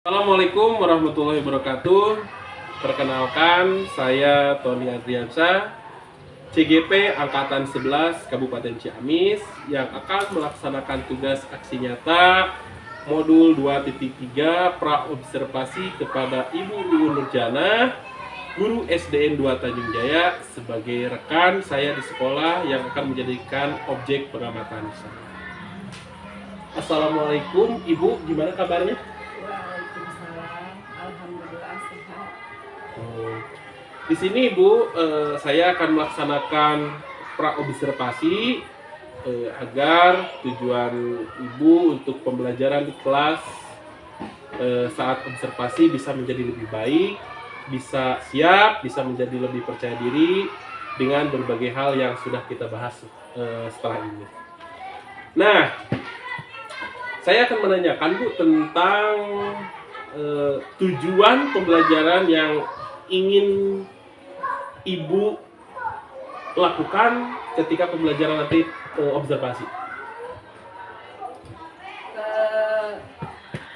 Assalamualaikum warahmatullahi wabarakatuh. Perkenalkan, saya Tony Adriansa, CGP Angkatan 11 Kabupaten Ciamis yang akan melaksanakan tugas aksi nyata Modul 2.3 Praobservasi kepada Ibu Uun Nurjana, Guru SDN 2 Tanjung Jaya sebagai rekan saya di sekolah yang akan menjadikan objek pengamatan saya. Assalamualaikum Ibu, gimana kabarnya? Waalaikumsalam, alhamdulillah sehat. Di sini Ibu, saya akan melaksanakan praobservasi agar tujuan Ibu untuk pembelajaran di kelas saat observasi bisa menjadi lebih baik, bisa siap, bisa menjadi lebih percaya diri dengan berbagai hal yang sudah kita bahas setelah ini. Nah, saya akan menanyakan Bu tentang tujuan pembelajaran yang ingin Ibu lakukan ketika pembelajaran nanti observasi.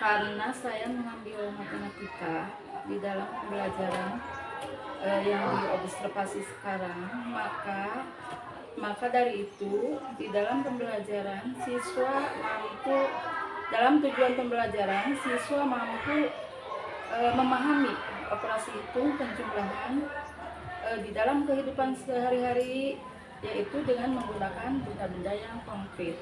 Karena saya mengambil matematika di dalam pembelajaran yang diobservasi sekarang, maka dari itu di dalam pembelajaran siswa mampu dalam tujuan pembelajaran siswa mampu memahami operasi hitung penjumlahan di dalam kehidupan sehari-hari, yaitu dengan menggunakan benda-benda yang konkret.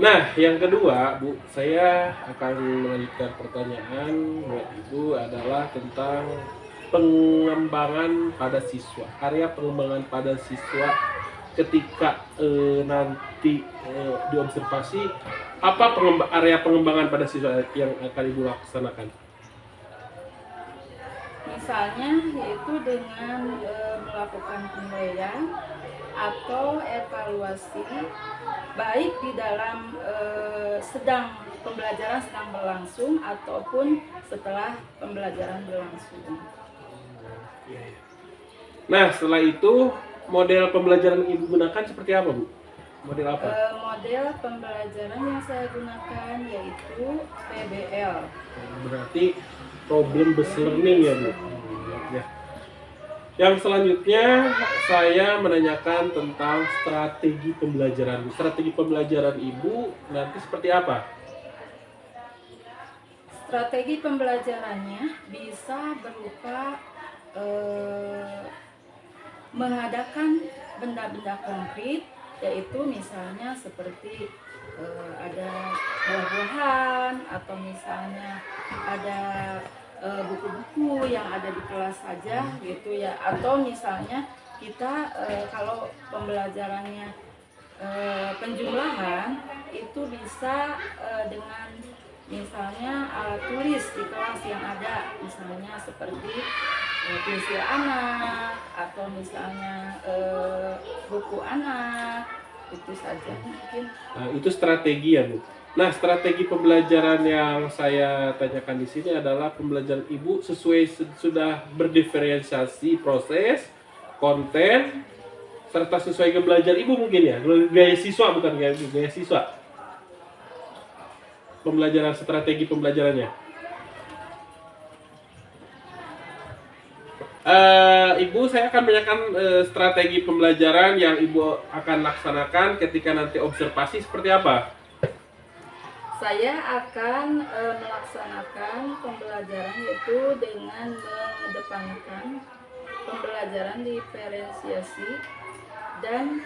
Nah, yang kedua, Bu, saya akan melanjutkan pertanyaan buat Ibu adalah tentang pengembangan pada siswa. Area pengembangan pada siswa ketika nanti diobservasi, apa area pengembangan pada siswa yang akan Ibu laksanakan? Misalnya yaitu dengan melakukan penilaian atau evaluasi baik di dalam pembelajaran sedang berlangsung ataupun setelah pembelajaran berlangsung. Nah, setelah itu model pembelajaran Ibu gunakan seperti apa, Bu? Model apa? Model pembelajaran yang saya gunakan yaitu PBL. Berarti problem based learning ya, Bu. Ya. Yang selanjutnya saya menanyakan tentang strategi pembelajaran. Strategi pembelajaran Ibu nanti seperti apa? Strategi pembelajarannya bisa berupa mengadakan benda-benda konkret, yaitu misalnya seperti ada buah-buahan atau misalnya ada buku-buku yang ada di kelas saja gitu ya, atau misalnya kita kalau pembelajarannya penjumlahan itu bisa dengan misalnya alat tulis di kelas yang ada, misalnya seperti pensil anak atau misalnya buku anak, itu saja mungkin. Nah, itu strategi ya, Bu. Nah, strategi pembelajaran yang saya tanyakan di sini adalah pembelajaran Ibu sudah berdiferensiasi proses, konten, serta sesuai gaya belajar Ibu mungkin ya, gaya siswa bukan gaya siswa. Pembelajaran strategi pembelajarannya. Ibu, saya akan menanyakan strategi pembelajaran yang Ibu akan laksanakan ketika nanti observasi seperti apa? Saya akan melaksanakan pembelajaran itu dengan mengedepankan pembelajaran diferensiasi dan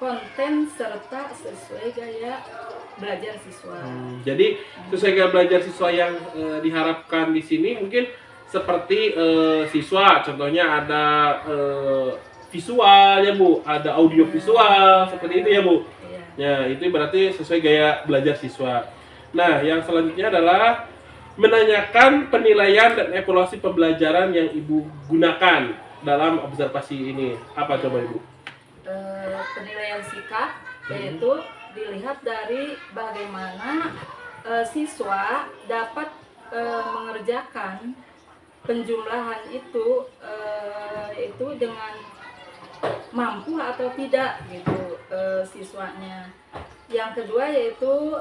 konten serta sesuai gaya belajar siswa. Jadi sesuai gaya belajar siswa yang diharapkan di sini mungkin seperti siswa, contohnya ada visual ya Bu, ada audio visual seperti itu ya Bu. Ya, itu berarti sesuai gaya belajar siswa. Nah, yang selanjutnya adalah menanyakan penilaian dan evaluasi pembelajaran yang Ibu gunakan dalam observasi ini. Apa coba Ibu? Penilaian sikap, yaitu dilihat dari bagaimana siswa dapat mengerjakan penjumlahan itu dengan mampu atau tidak gitu siswanya. Yang kedua yaitu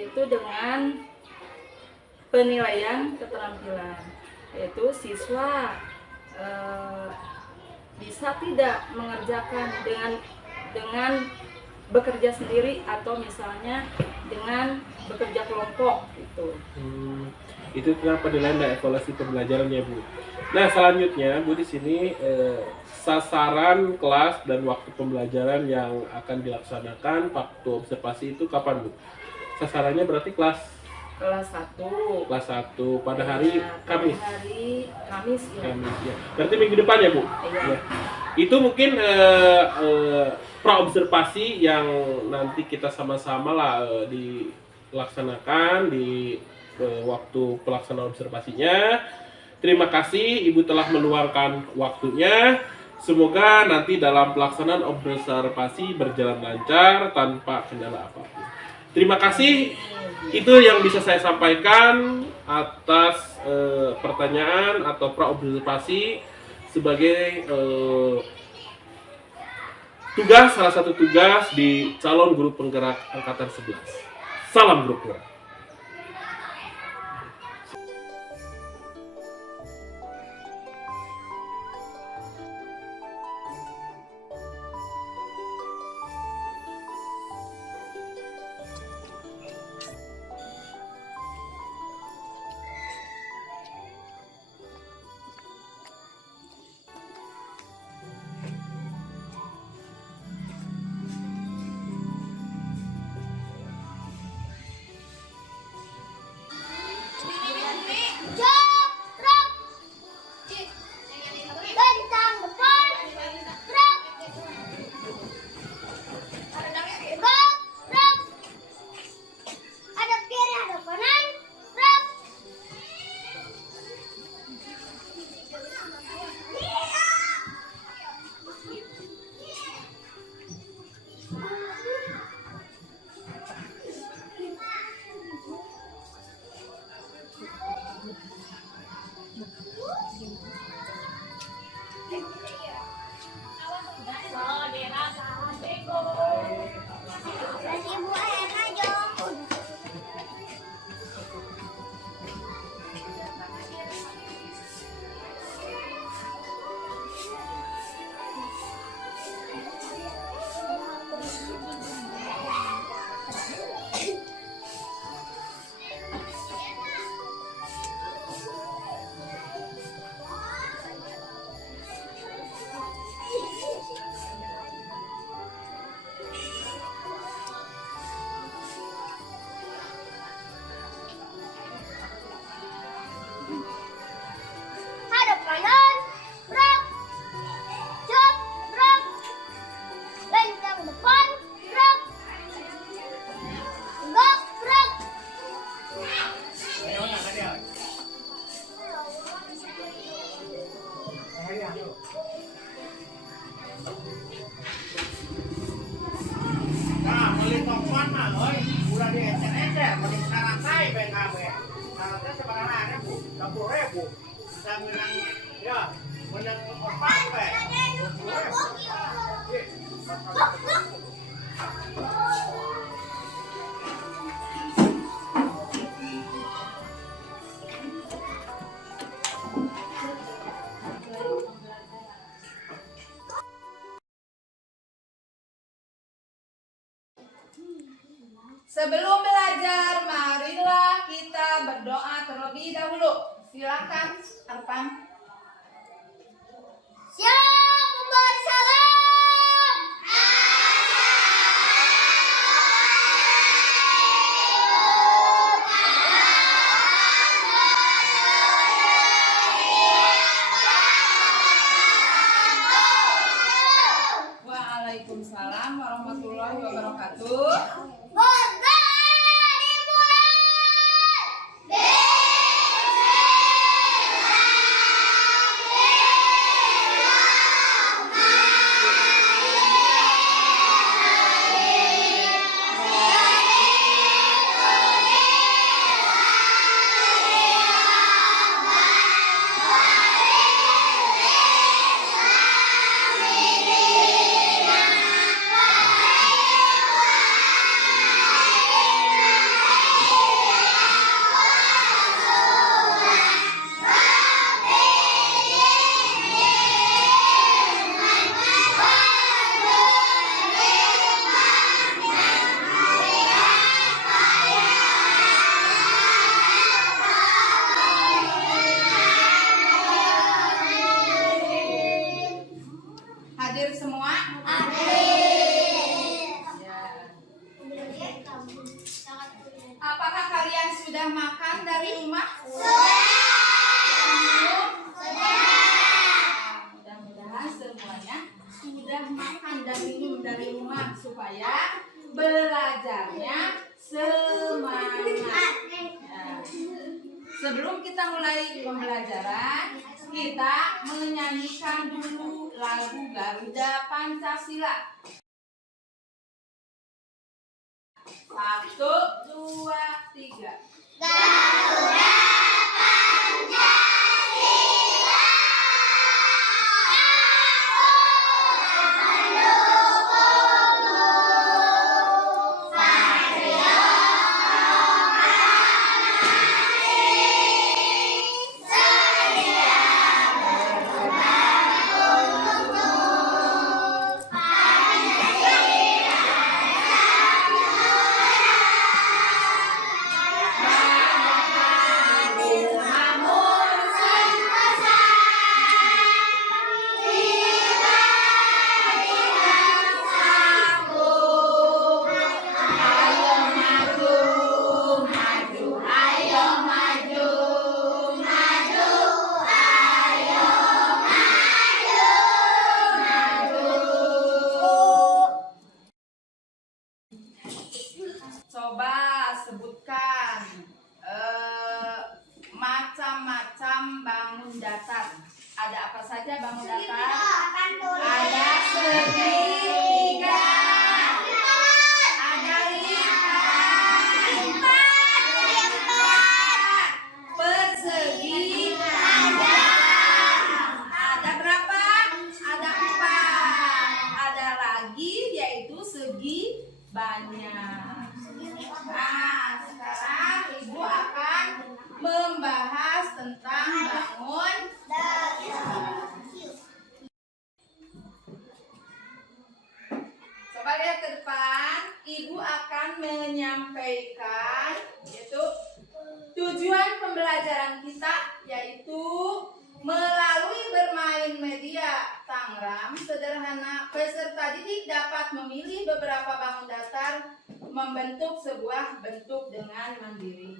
yaitu dengan penilaian keterampilan, yaitu siswa bisa tidak mengerjakan dengan bekerja sendiri atau misalnya dengan bekerja kelompok gitu. Itu tentang penilaian dan evaluasi pembelajaran ya Bu. Nah selanjutnya Bu di sini sasaran kelas dan waktu pembelajaran yang akan dilaksanakan waktu observasi itu kapan Bu? Sasarannya berarti kelas 1. Kelas 1 pada hari Kamis. Pada hari Kamis ya. Kamis ya. Berarti minggu depan ya Bu? Iya. Ya. Itu mungkin praobservasi yang nanti kita sama-sama lah dilaksanakan di waktu pelaksanaan observasinya. Terima kasih Ibu telah meluangkan waktunya. Semoga nanti dalam pelaksanaan observasi berjalan lancar tanpa kendala apapun. Terima kasih. Itu yang bisa saya sampaikan atas pertanyaan atau praobservasi sebagai tugas, salah satu tugas di calon guru penggerak angkatan 11. Salam guru penggerak. Sebelum belajar, marilah kita berdoa terlebih dahulu. Silakan, Arpan. Siap, membawa salam. Waalaikumsalam warahmatullahi wabarakatuh. semua? Mudah-mudahan semuanya sudah makan dan minum dari rumah supaya belajarnya semangat. Nah, sebelum kita mulai pembelajaran, kita menyanyikan dulu lagu Garuda Pancasila. 1, 2, 3. Garuda Pancasila, Coba sebutkan macam-macam bangun datar. Ada apa saja bangun datar? Ada segitiga, ada lipat, persegi, ada berapa? Ada 4. Ada lagi yaitu segi banyak. Nah, sekarang Ibu akan membahas tentang bangun datar. Coba lihat ke depan, Ibu akan menyampaikan yaitu tujuan pembelajaran kita, yaitu melalui bermain media Tangram sederhana, peserta didik dapat memilih beberapa bangun datar membentuk sebuah bentuk dengan mandiri.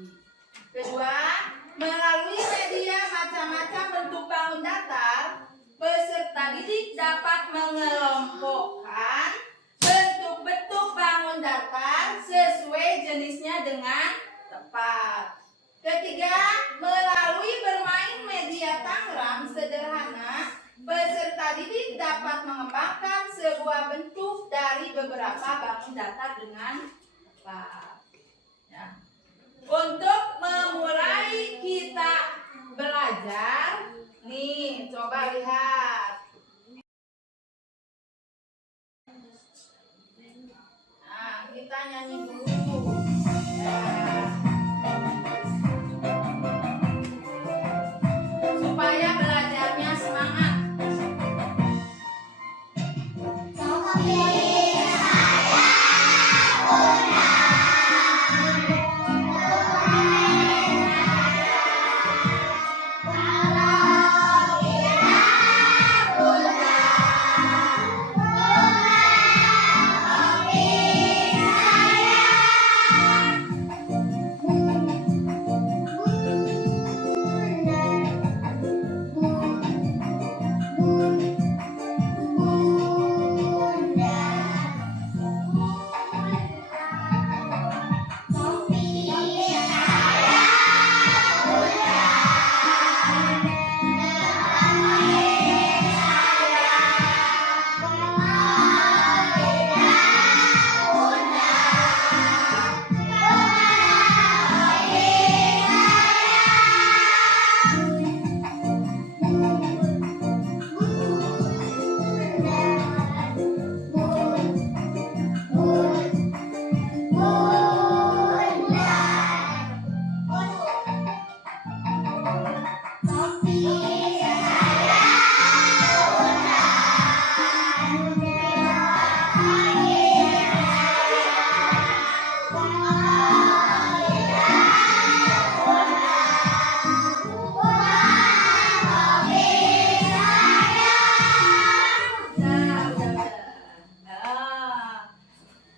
Kedua, melalui media macam-macam bentuk bangun datar, peserta didik dapat mengelompokkan bentuk-bentuk bangun datar sesuai jenisnya dengan tepat. Ketiga, melalui bermain media Tangram sederhana, peserta didik dapat mengembangkan sebuah bentuk dari beberapa bangun datar dengan tepat. Ya. Untuk memulai kita belajar, nih coba lihat. Nah, kita nyanyi dulu. Supaya belajarnya semangat.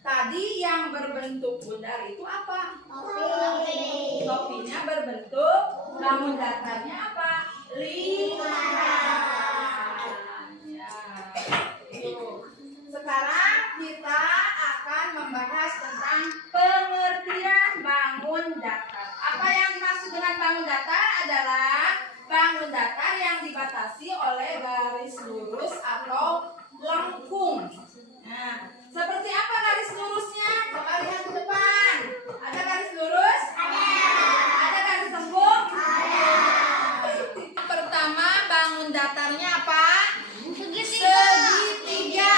Tadi yang berbentuk bundar itu apa? Topi. Topinya berbentuk Bangun datarnya apa? 5. Ya, itu. Sekarang kita akan membahas tentang pengertian bangun datar. Apa yang dimaksud dengan bangun datar adalah bangun datar yang dibatasi oleh garis lurus atau lengkung. Nah, seperti apa garis lurusnya? Coba lihat ke depan. Ada garis lurus? Ada. Ada garis lengkung? Ada. Yang pertama, bangun datarnya apa? Segitiga.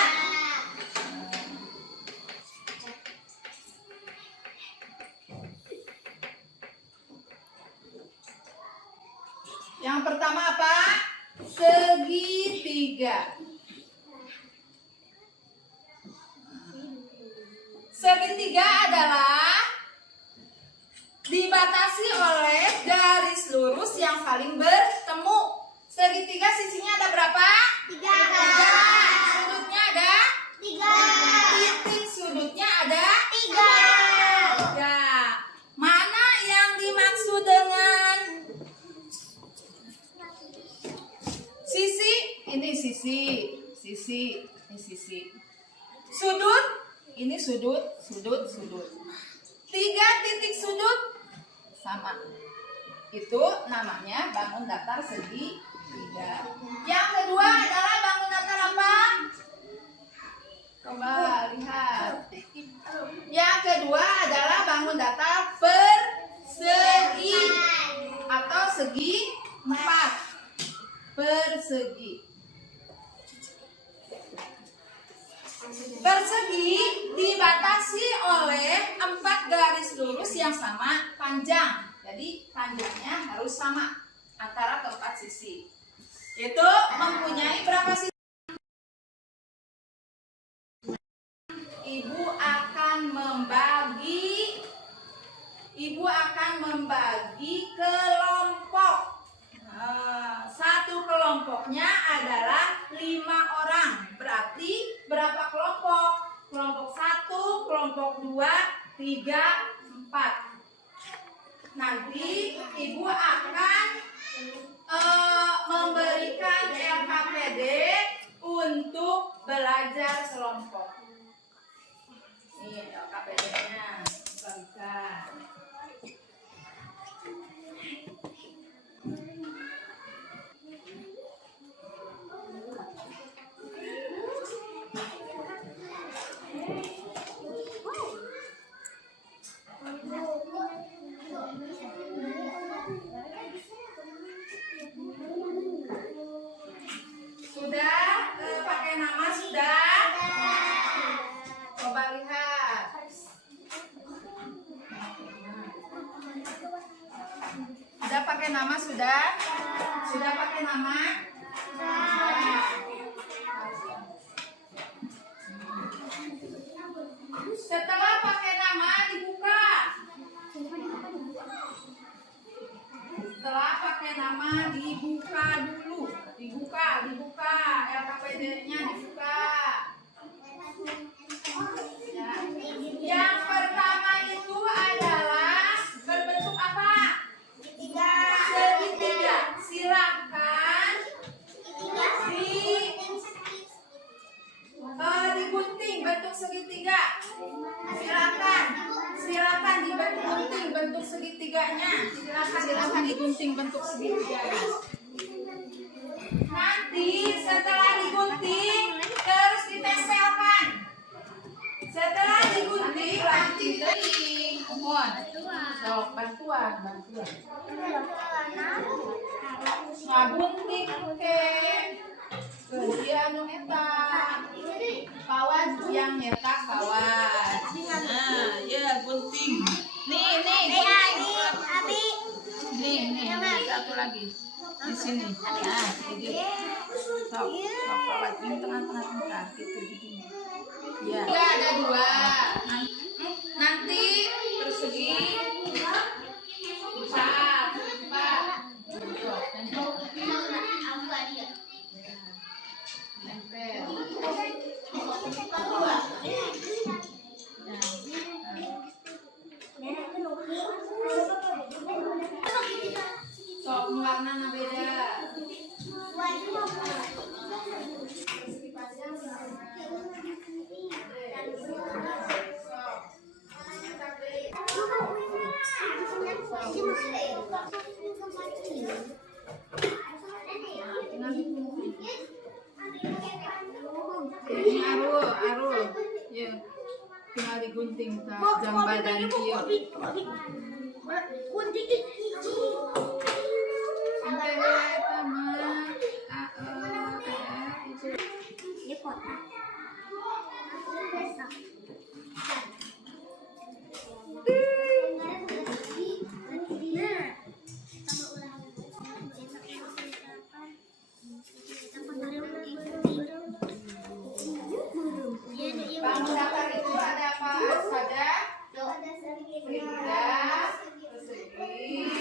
Yang pertama apa? Segitiga. Segitiga adalah dibatasi oleh garis lurus yang saling bertemu. Segitiga sisinya ada berapa? 3. Sudutnya ada 3. Titik sudutnya ada 3. Mana yang dimaksud dengan sisi? Ini sisi. Ini sisi. Sudut? Ini sudut. 3 titik sudut sama. Itu namanya bangun datar segitiga. Yang kedua adalah bangun datar apa? Coba lihat. Yang kedua adalah bangun datar persegi atau segi 4. Persegi. Persegi dibatasi oleh 4 garis lurus yang sama panjang. Jadi panjangnya harus sama antara keempat sisi. Itu mempunyai berapa sisi? Ibu akan membagi kelompok. Satu kelompoknya adalah 5 orang. Berarti berapa kelompok? Kelompok 1, kelompok 2, 3, 4. Nanti ibu akan memberikan LKPD untuk belajar kelompok. Ini LKPD-nya berikan. Sudah pakai nama sudah? Coba lihat. Sudah pakai nama sudah? Sudah pakai nama? Setelah pakai nama dibuka. Setelah pakai nama dibuka dulu. Dibuka. LKPD-nya dibuka. Ya. Yang pertama itu adalah berbentuk apa? Segitiga. Silakan digunting bentuk segitiga. Silakan digunting bentuk segitiganya. Silakan digunting bentuk segitiganya. Nanti setelah digunting terus ditempelkan. Setelah digunting lanjut mohon. Sok bantuan. Ngabunting ke dia anu eta. Kawan yang nyetak kawan. Nah, ya gunting. Nih. Nih, satu lagi. Di sini. Nah, jadi sok kawan ini tengah gitu. Ya. Ada 2. Nanti persegi 4. Nempel. tinggal digunting tak jambadan kieu. Kunci gigi. Sampai eta mah itu. Ini foto. Bangun datar itu ada apa saja? Frida, persegi,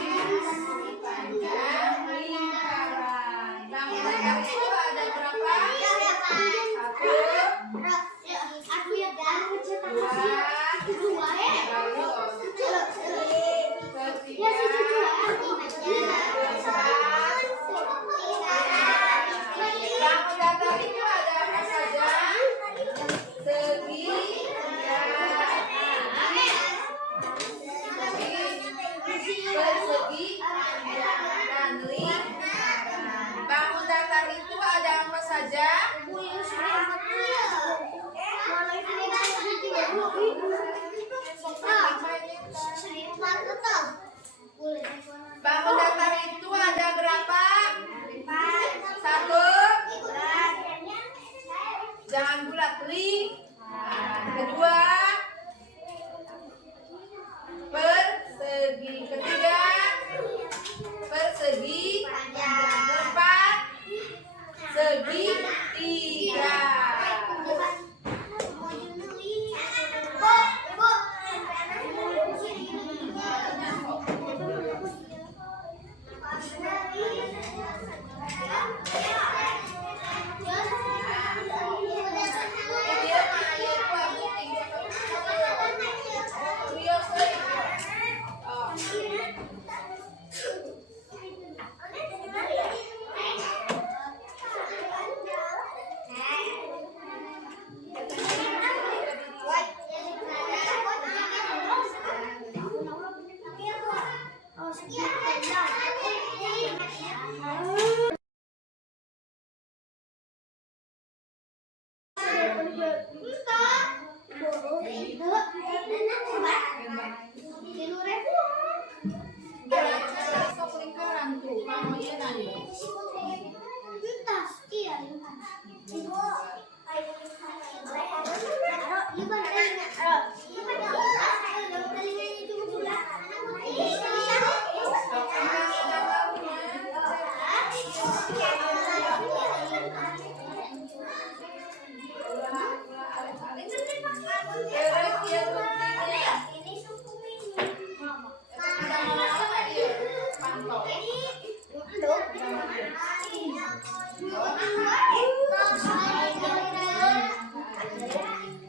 panjang, lingkaran. Bangun datar itu ada berapa? Bangun datar itu ada apa saja? Segi, persegi, dan lingkaran. Bangun datar itu ada apa saja? Bangun datar itu ada berapa? Satu. Jangan bulat, kedua, persegi. Ketiga, persegi. Keempat, segitiga. Sok lingkaran tuh, kamu iya nanya.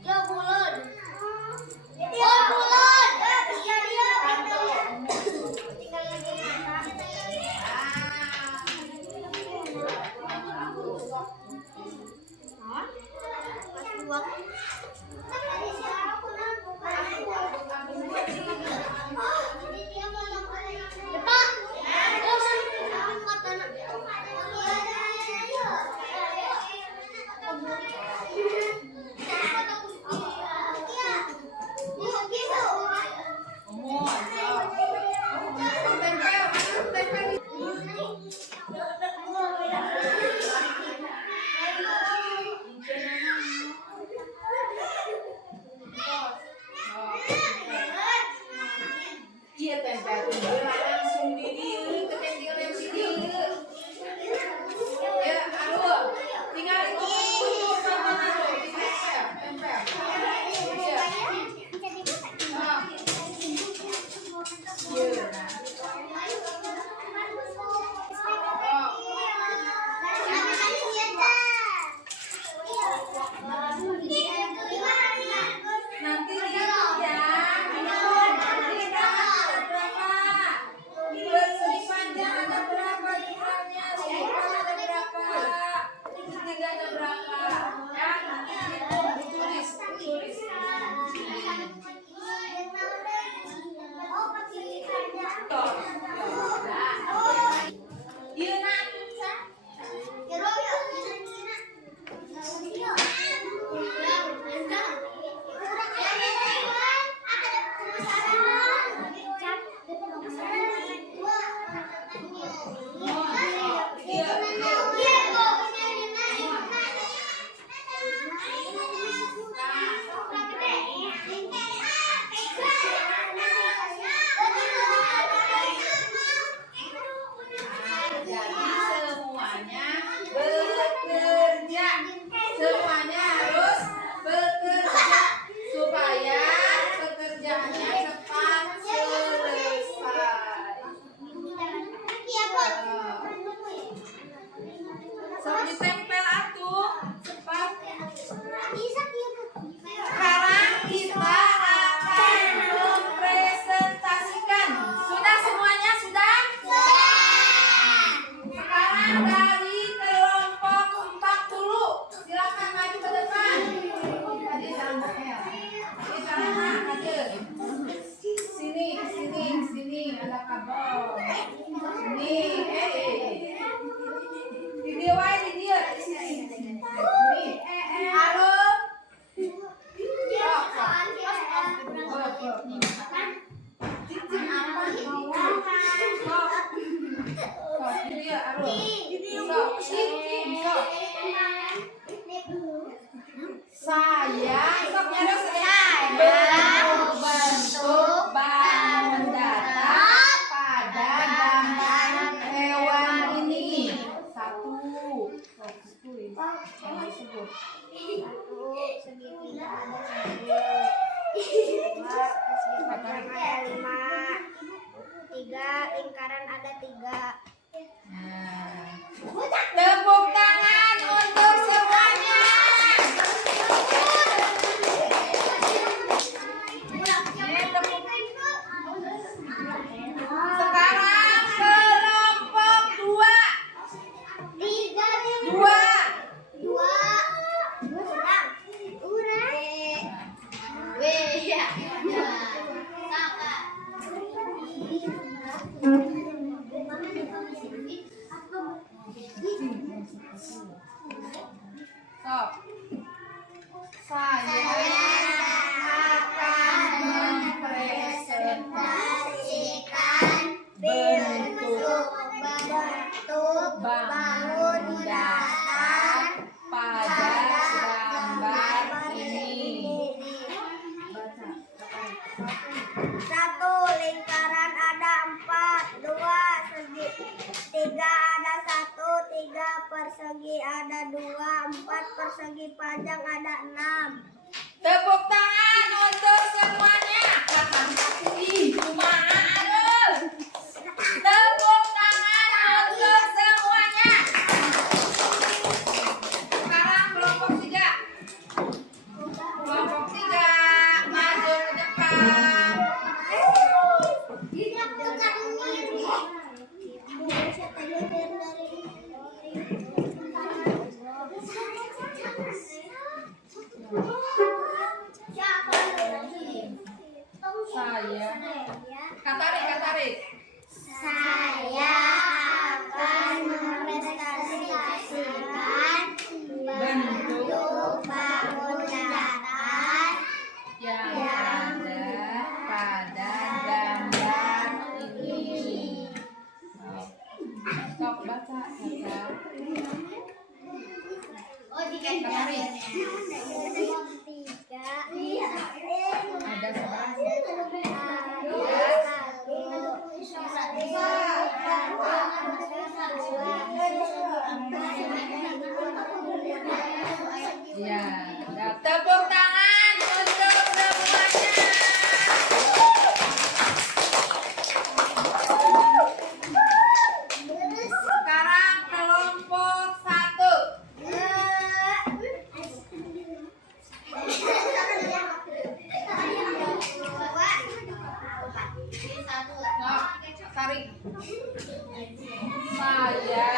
Ya bulan. segitiga ada 1. 2, persegi panjang ada 5. 3, lingkaran ada 3. Nah, tepuk tangan untuk semuanya. Sekarang kelompok 2. 2. Stop. Saya akan mempresentasikan bentuk bangun dasar pada gambar ini. 1, lingkaran ada 4. 2, segitiga ada 1. 3, persegi ada 2. 4, persegi panjang ada 6. Tepuk tangan untuk semuanya. Ih, kumaha aduh. Tepuk tangan untuk semuanya. Sekarang kelompok 3. Kelompok 3 maju ke depan. Saya Katarik. Saya akan mempresentasikan bentuk bangun dasar yang ada pada gambar ini. Stop baca. Katarik. Ada ya, tepuk tangan untuk semuanya. Sekarang kelompok 1. Tarik. Saya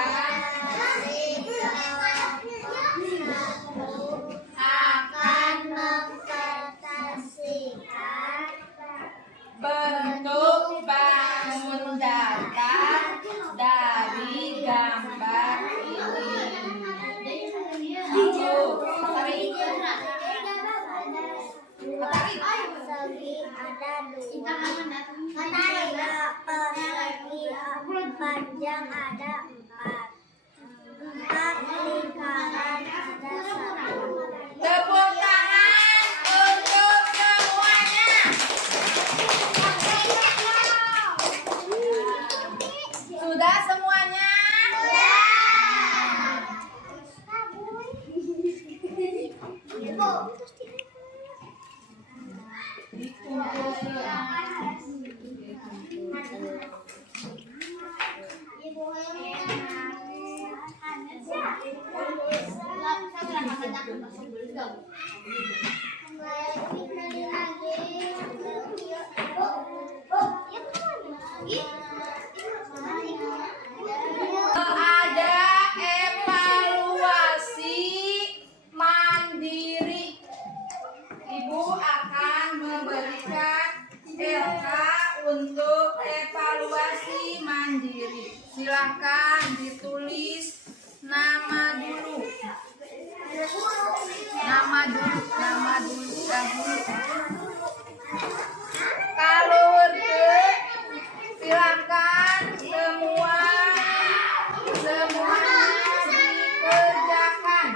akan mempresentasikan bentuk bangun datar dari gambar ini. Tarik. persegi ada 2. 3, persegi panjang ada 4. 4, lingkaran ada 1. Tepuk tangan untuk semuanya. Sudah semuanya? Ada evaluasi mandiri. Ibu akan memberikan LK untuk evaluasi mandiri. Silakan ditulis nama dulu. Nama dulu dahulu. Kalau work, silakan semuanya dikerjakan.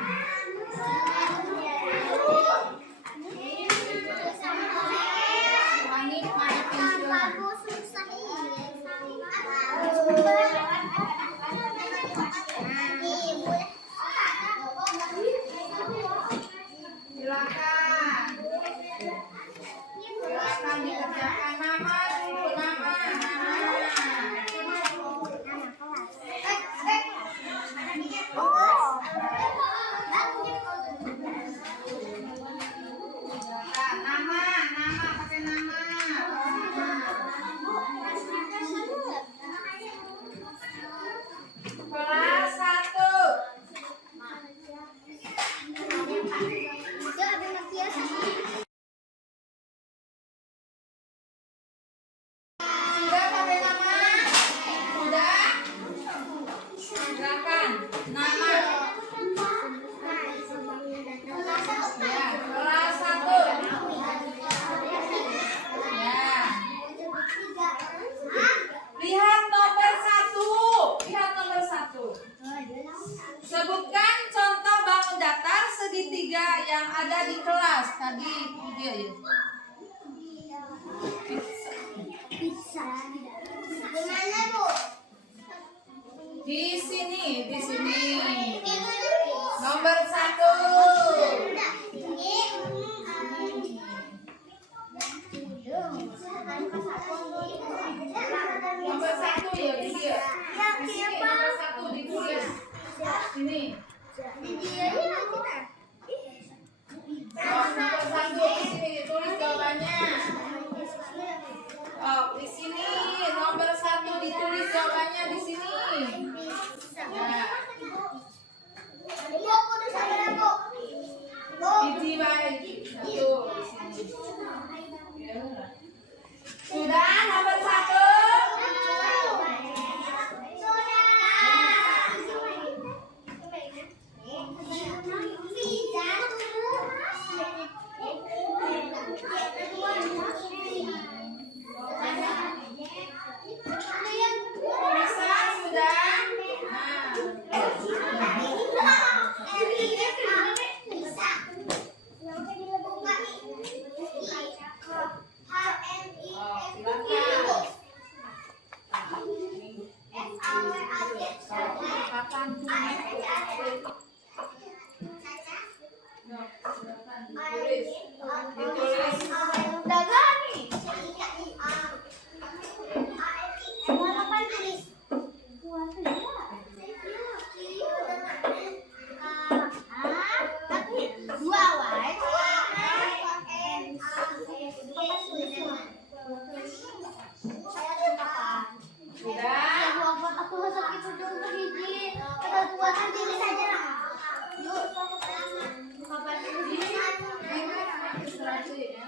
satu ya.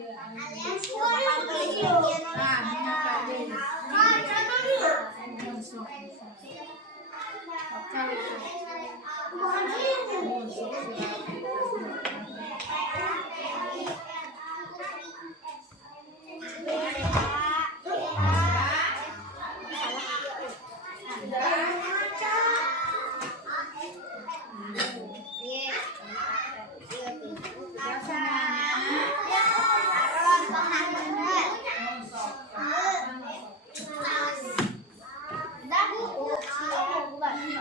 alias papan tulis. Nah, ini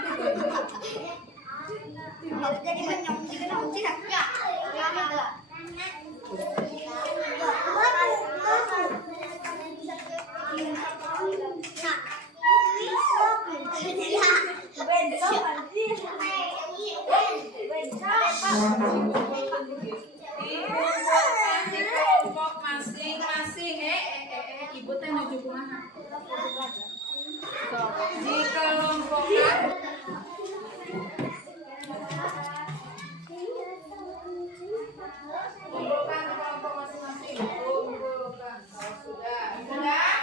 Jadi penyong ya. di kelompok masing-masing. Ibu teh nuju kumaha? Di kelompokan kumpulkan kelompok masing-masing. Kumpulkan. Oh, sudah. Sudah? Oh,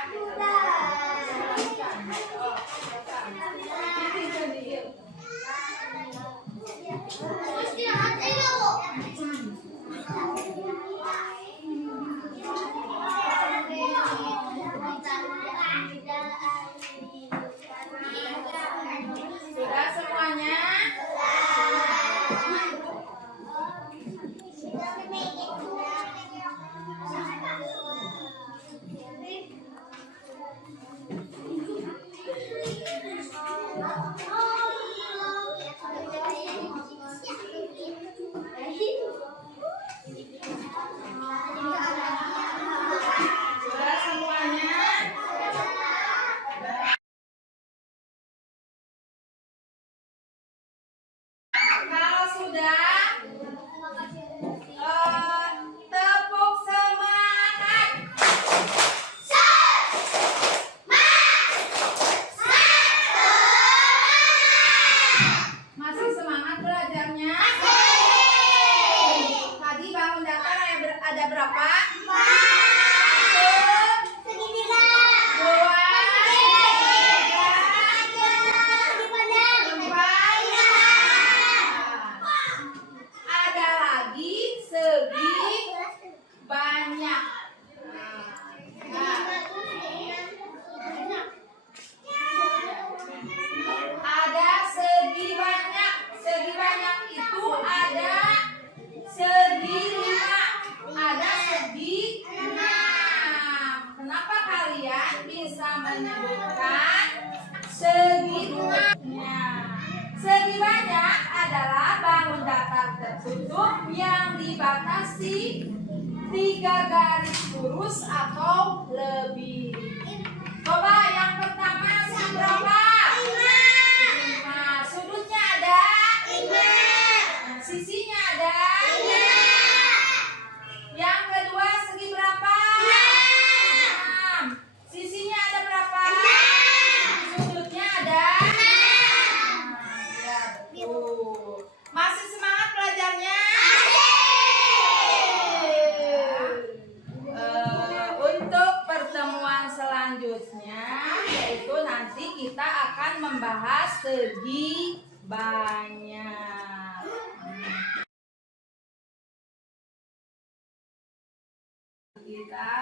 sudah semuanya? Sudah semuanya? Kalau sudah, tepuk semangat. Masih semangat belajarnya? Tadi bangun datar ada berapa? Ada lagi segi banyak. Ada segi banyak. Segi banyak itu ada segi 5, ada segi 6. Kenapa kalian bisa menyebutkan segi 6? Segi banyak adalah bangun datar tertutup yang dibatasi 3 garis lurus atau lebih. Coba yang pertama segi berapa? 5. Sudutnya ada? 5. Sisinya ada? 5. Yang kedua segi berapa? 6. Sisinya ada berapa? 6. Sudutnya ada? 6. Ya, betul. Masih semangat belajarnya? Untuk pertemuan selanjutnya, yaitu nanti kita akan membahas segi banyak. Kita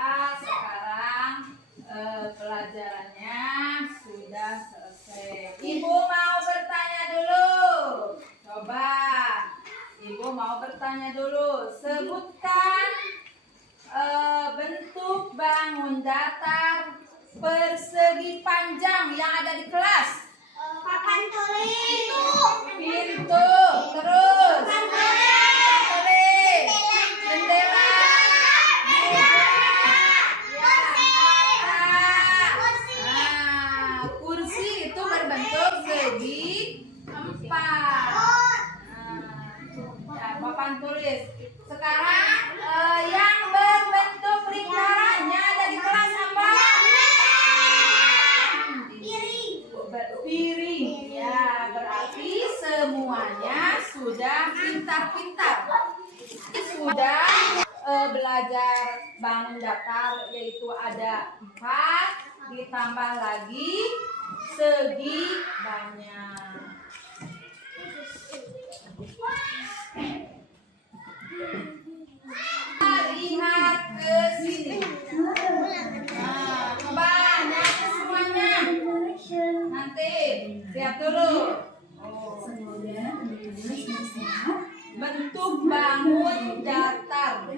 sekarang pelajarannya sudah selesai. Ibu mau bertanya dulu. Coba, Ibu mau bertanya dulu. Sebutkan bentuk bangun datar persegi panjang yang ada di kelas. Papan tulis. Pintu, terus papan tulis, jendela, kursi itu berbentuk segi 4. Ya, papan tulis. Sekarang yang berbentuk lingkarannya ada di kelas apa? Piring. Ya, berarti belajar bangun datar, yaitu ada 4 ditambah lagi segi banyak. Lihat ke sini. Nah, coba lihat semuanya. Nanti lihat dulu. Bentuk bangun datar.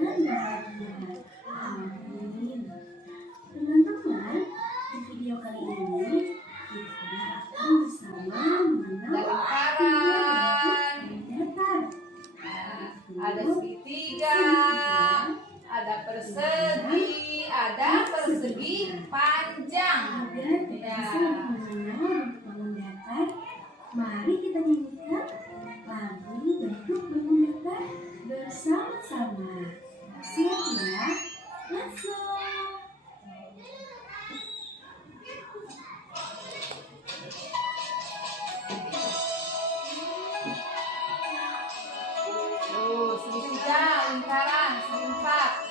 Teman-teman, di video kali ini kita akan bersama mengenal Lingkaran. datar. Ada segitiga, ada persegi, ada persegi panjang. Agar kita bisa mengenal bentuk bangun datar, mari kita nyanyikan lagu bentuk bangun datar bersama-sama. Siap ya? Let's go! Segitiga, lingkaran, segi 4.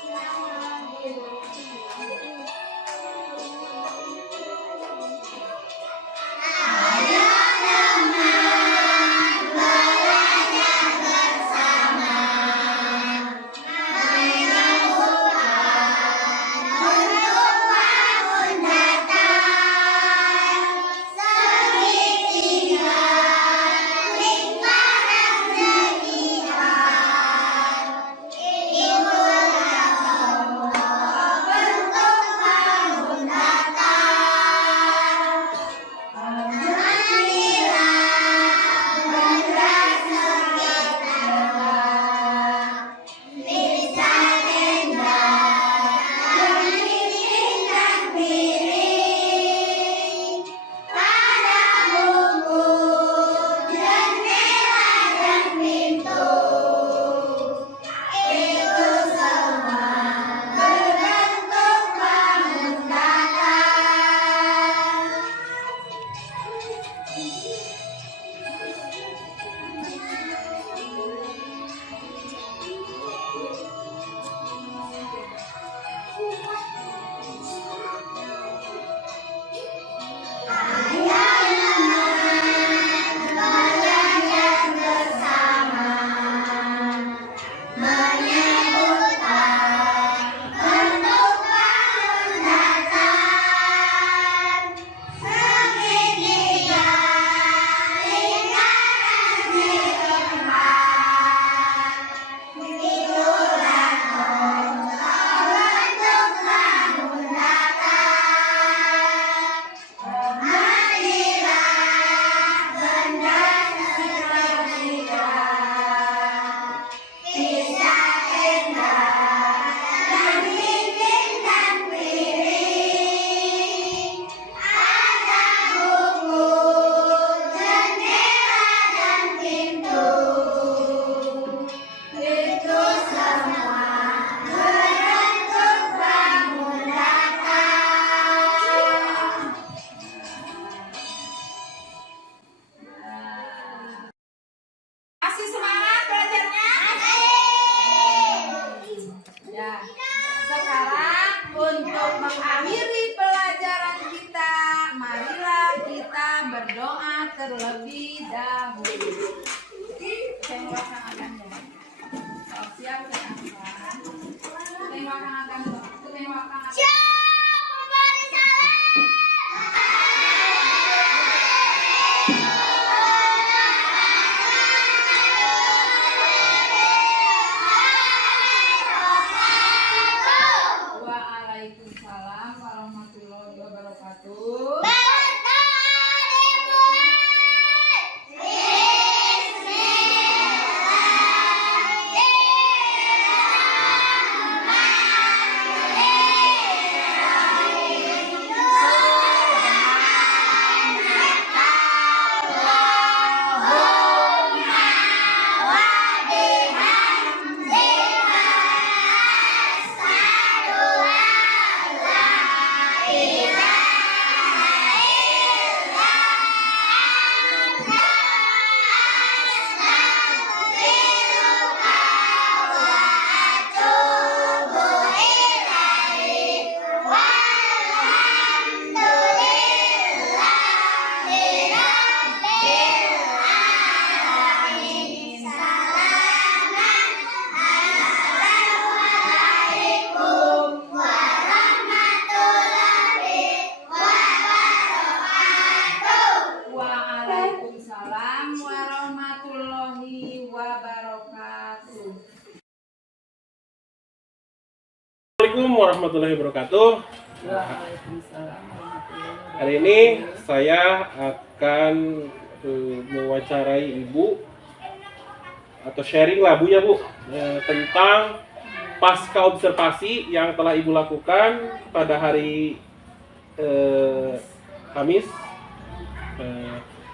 Assalamualaikum warahmatullahi wabarakatuh. Waalaikumsalam warahmatullahi wabarakatuh. Hari ini saya akan mewawancarai Ibu atau sharing lah Bu ya Bu, tentang pasca observasi yang telah Ibu lakukan pada hari Kamis.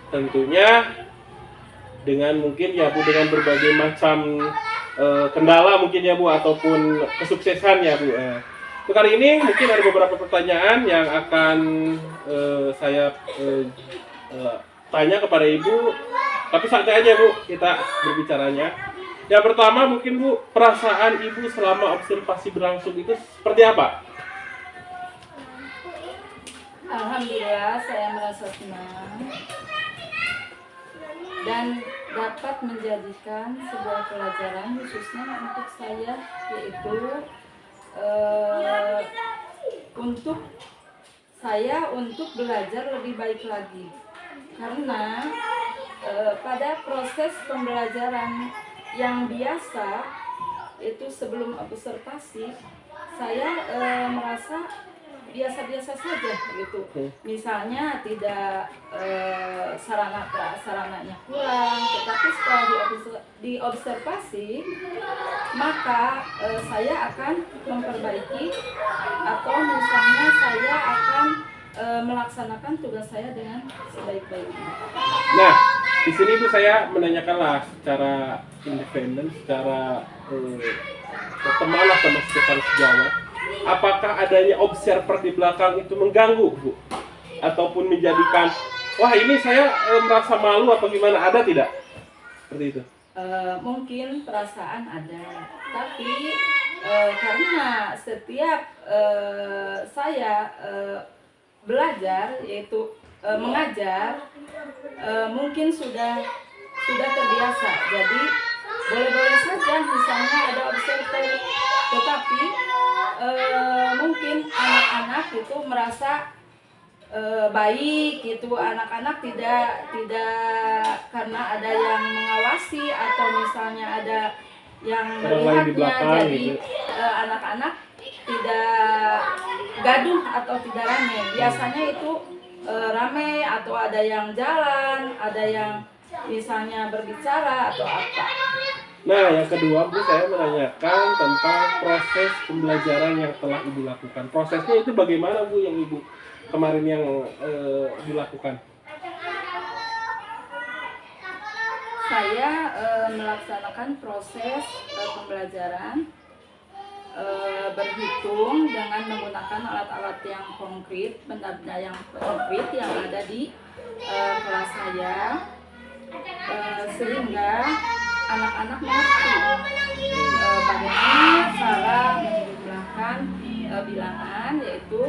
Tentunya dengan mungkin ya Bu, dengan berbagai macam kendala mungkin ya Bu, ataupun kesuksesan ya Bu. Untuk kali ini mungkin ada beberapa pertanyaan yang akan saya tanya kepada Ibu, tapi santai aja Bu kita berbicaranya. Yang pertama mungkin Bu, perasaan Ibu selama observasi berlangsung itu seperti apa? Alhamdulillah saya merasa senang dan dapat menjadikan sebuah pelajaran khususnya untuk saya, yaitu untuk belajar lebih baik lagi, karena pada proses pembelajaran yang biasa itu sebelum observasi saya merasa biasa-biasa saja gitu. Misalnya tidak sarananya kurang, tetapi setelah diobservasi maka saya akan memperbaiki, atau misalnya saya akan melaksanakan tugas saya dengan sebaik-baiknya. Nah, di sini Bu saya menanyakanlah secara independen, secara bertemanlah sama sekitar sejawat. Apakah adanya observer di belakang itu mengganggu Bu? Ataupun menjadikan, wah ini saya merasa malu atau gimana, ada tidak? Seperti itu. Mungkin perasaan ada, tapi karena setiap saya belajar, yaitu mengajar, mungkin sudah terbiasa. Jadi boleh-boleh saja misalnya ada observer, tetapi mungkin anak-anak itu merasa baik gitu. Anak-anak tidak karena ada yang mengawasi atau misalnya ada yang melihatnya, jadi gitu. Anak-anak tidak gaduh atau tidak ramai. Biasanya itu ramai, atau ada yang jalan, ada yang misalnya berbicara atau apa. Nah, yang kedua Bu, saya menanyakan tentang proses pembelajaran yang telah Ibu lakukan. Prosesnya itu bagaimana Bu yang Ibu kemarin yang dilakukan? Saya melaksanakan proses pembelajaran berhitung dengan menggunakan alat-alat yang konkret, benda-benda yang konkret yang ada di kelas saya, sehingga anak-anak mengerti bagaimana cara menjumlahkan bilangan, yaitu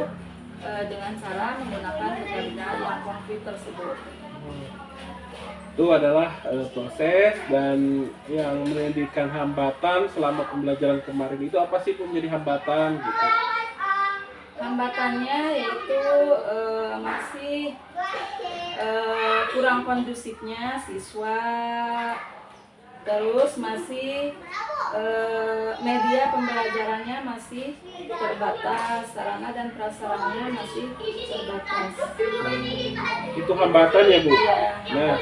dengan cara menggunakan benda-benda yang konkret tersebut. Itu adalah proses, dan yang menjadikan hambatan selama pembelajaran kemarin itu apa sih Bu menjadi hambatan gitu? Hambatannya yaitu masih kurang kondusifnya siswa, terus masih media pembelajarannya masih terbatas, sarana dan prasarananya masih terbatas. Itu hambatan ya Bu? Ya, Nah,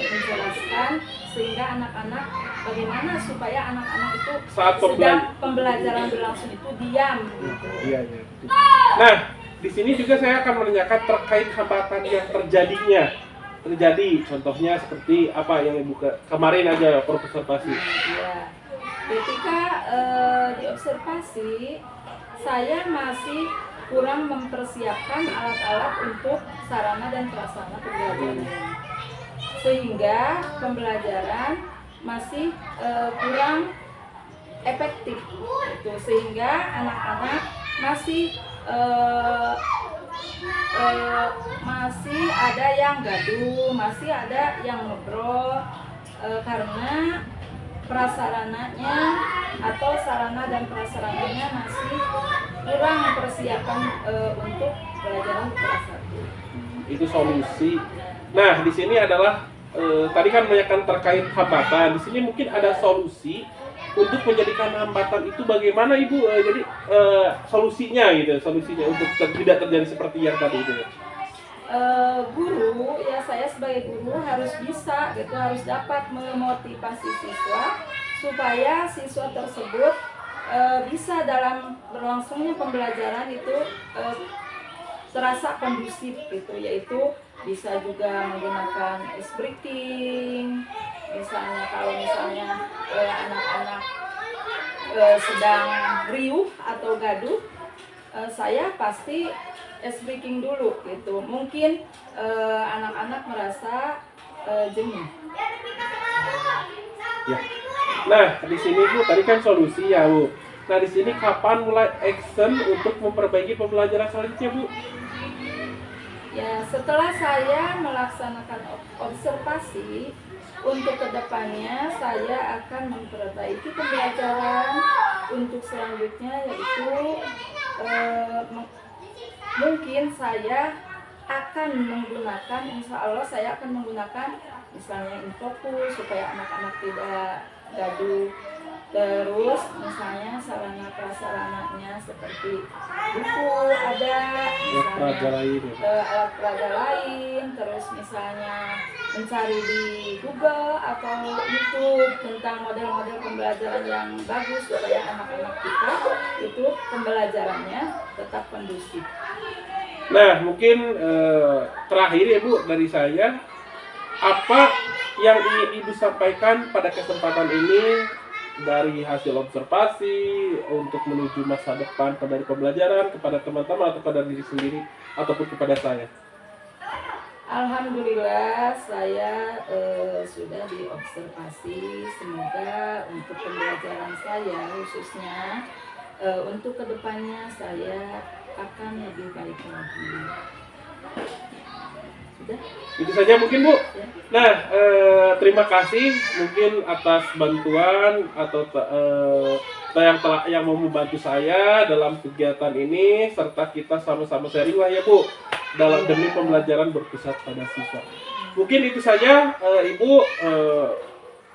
menjelaskan sehingga anak-anak, bagaimana supaya anak-anak itu saat sedang pembelajaran berlangsung itu diam. Iya. Nah, di sini juga saya akan menanyakan terkait hambatan yang terjadi, contohnya seperti apa yang Ibu kemarin aja observasi. Ya, ketika diobservasi, saya masih kurang mempersiapkan alat-alat untuk sarana dan prasarana pembelajaran, sehingga pembelajaran masih kurang efektif, gitu. Sehingga anak-anak masih ada yang gaduh, masih ada yang ngobrol, karena prasarananya atau sarana dan prasarananya masih kurang persiapan untuk pelajaran kelas 1. Itu solusi. Nah, di sini adalah tadi kan menanyakan terkait hambatan. Di sini mungkin ada solusi untuk menjadikan hambatan itu bagaimana Ibu? Jadi solusinya untuk tidak terjadi seperti yang tadi itu. Guru, ya saya sebagai guru harus bisa gitu, harus dapat memotivasi siswa supaya siswa tersebut bisa dalam berlangsungnya pembelajaran itu terasa kondusif gitu, yaitu bisa juga menggunakan ice breathing, misalnya kalau misalnya anak-anak sedang riuh atau gaduh, saya pasti ice breaking dulu gitu. Mungkin anak-anak merasa jenuh. Ya. Nah, di sini Bu, tadi kan solusi ya Bu. Nah, di sini kapan mulai action untuk memperbaiki pembelajaran selanjutnya Bu? Ya, setelah saya melaksanakan observasi, untuk kedepannya saya akan memperbaiki pembelajaran untuk selanjutnya, yaitu mungkin saya akan menggunakan, insya Allah saya akan menggunakan misalnya infokus supaya anak-anak tidak gaduh. Terus misalnya sarana prasarananya seperti buku ada, misalnya alat peraga lain, terus misalnya mencari di Google atau YouTube tentang model-model pembelajaran yang bagus supaya anak-anak kita itu pembelajarannya tetap kondusif. Nah, mungkin terakhir ya Bu dari saya, apa yang ingin Ibu sampaikan pada kesempatan ini dari hasil observasi untuk menuju masa depan dari pembelajaran kepada teman-teman atau kepada diri sendiri ataupun kepada saya? Alhamdulillah saya sudah diobservasi. Semoga untuk pembelajaran saya khususnya untuk kedepannya saya akan lebih baik lagi. Sudah? Itu saja mungkin Bu. Nah, terima kasih mungkin atas bantuan atau yang mau membantu saya dalam kegiatan ini, serta kita sama-sama sharing lah ya Bu dalam demi pembelajaran berpusat pada siswa. Mungkin itu saja Ibu,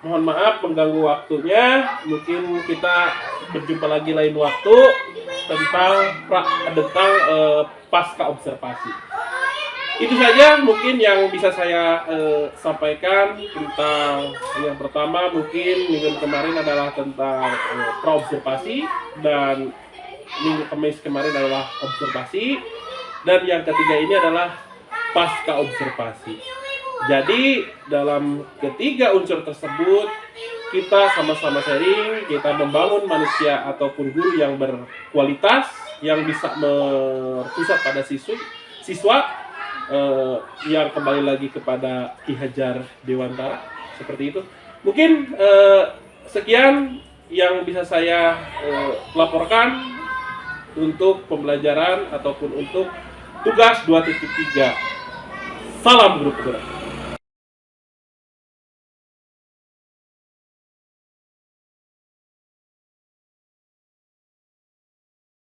mohon maaf mengganggu waktunya. Mungkin kita berjumpa lagi lain waktu tentang pasca observasi. Itu saja mungkin yang bisa saya sampaikan tentang yang pertama. Mungkin minggu kemarin adalah tentang pra-observasi dan minggu Kamis kemarin adalah observasi, dan yang ketiga ini adalah pasca observasi. Jadi dalam ketiga unsur tersebut kita sama-sama sharing, kita membangun manusia ataupun guru yang berkualitas yang bisa berpusat pada siswa yang kembali lagi kepada Ki Hajar Dewantara, seperti itu. Mungkin sekian yang bisa saya laporkan untuk pembelajaran ataupun untuk tugas 2.3. Salam guru gerak.